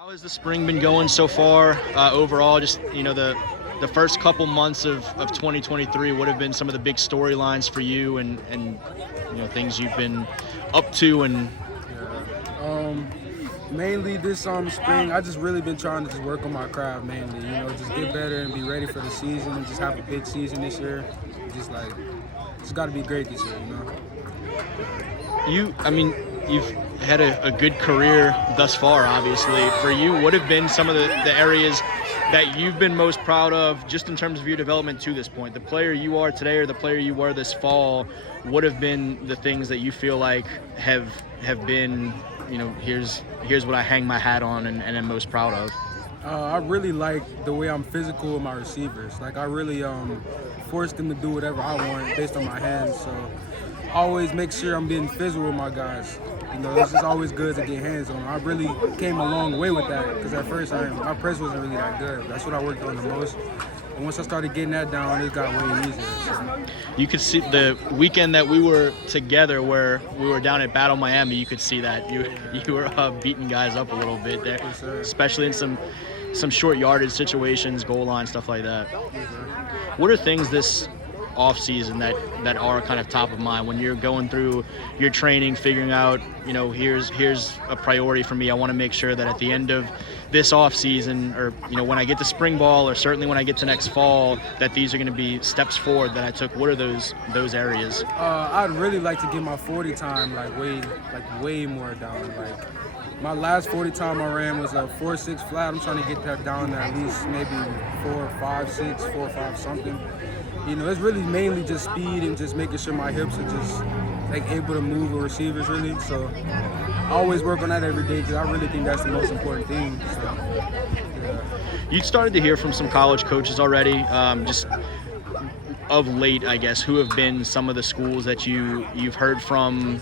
How has the spring been going so far overall? Just, the first couple months of 2023, what have been some of the big storylines for you and things you've been up to? And Mainly this spring, I just really been trying to just work on my craft mainly. Just get better and be ready for the season and just have a big season this year. It's got to be great this year. You've had a good career thus far, obviously. For you, what have been some of the areas that you've been most proud of just in terms of your development to this point? The player you are today or the player you were this fall, what have been the things that you feel like have been, here's what I hang my hat on and am most proud of? I really like the way I'm physical with my receivers. I really force them to do whatever I want based on my hands. So I always make sure I'm being physical with my guys. It's just always good to get hands on them. I really came a long way with that because at first my press wasn't really that good. That's what I worked on the most. And once I started getting that down, it got way easier. So. You could see the weekend that we were together where we were down at Battle Miami, you could see that. You were beating guys up a little bit there, yes, especially in some short yardage situations, goal line, stuff like that. Yes, What are things this off-season that are kind of top of mind when you're going through your training, figuring out, here's a priority for me. I want to make sure that at the end of this off-season or, when I get to spring ball or certainly when I get to next fall, that these are going to be steps forward that I took. What are those areas? I'd really like to get my 40 time way more down. My last 40 time I ran was a 4.6 flat. I'm trying to get that down to at least maybe 4.56, 4.5 something. It's really mainly just speed and just making sure my hips are just able to move with receivers really. So I always work on that every day because I really think that's the most important thing. So, yeah. You started to hear from some college coaches already, just of late, I guess, who have been some of the schools that you've heard from,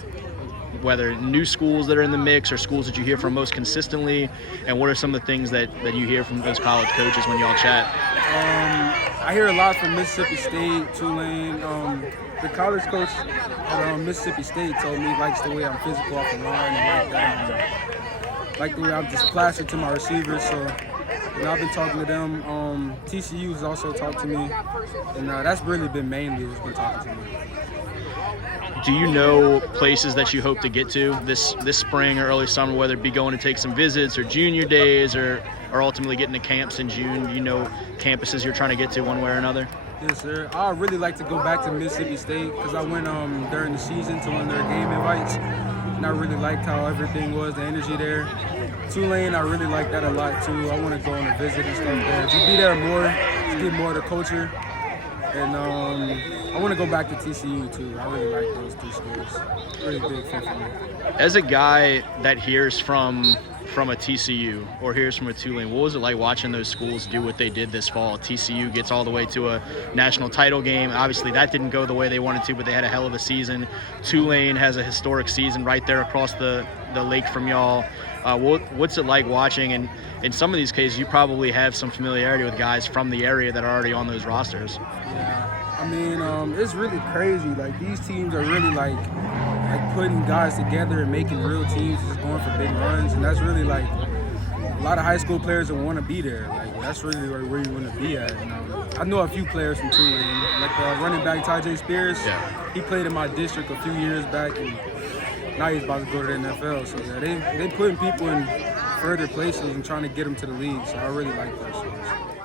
whether new schools that are in the mix or schools that you hear from most consistently, and what are some of the things that you hear from those college coaches when y'all chat? I hear a lot from Mississippi State, Tulane. The college coach at Mississippi State told me he likes the way I'm physical off the line and like the way I'm just plastered to my receivers. So I've been talking to them. TCU has also talked to me, and that's really been mainly who's been talking to me. Do you know places that you hope to get to this spring or early summer, whether it be going to take some visits or junior days or ultimately getting to camps in June? Do you know campuses you're trying to get to one way or another? Yes, sir. I'd really like to go back to Mississippi State because I went during the season to one of their game invites, and I really liked how everything was, the energy there. Tulane, I really like that a lot too. I want to go on a visit and stuff there. Just be there more, just get more of the culture. And I want to go back to TCU too. I really like those two schools. Really big fit for me. As a guy that hears from a TCU or hears from a Tulane, what was it like watching those schools do what they did this fall? TCU gets all the way to a national title game. Obviously, that didn't go the way they wanted to, but they had a hell of a season. Tulane has a historic season right there across the lake from y'all. What's it like watching? And in some of these cases, you probably have some familiarity with guys from the area that are already on those rosters. Yeah, it's really crazy. These teams are really like putting guys together and making real teams, just going for big runs, and that's really a lot of high school players that want to be there. That's really where you want to be at. I know a few players from Tulane, like running back Ty Spears. Yeah. He played in my district a few years back, and now he's about to go to the NFL. So yeah, they putting people in further places and trying to get them to the league. So I really like those.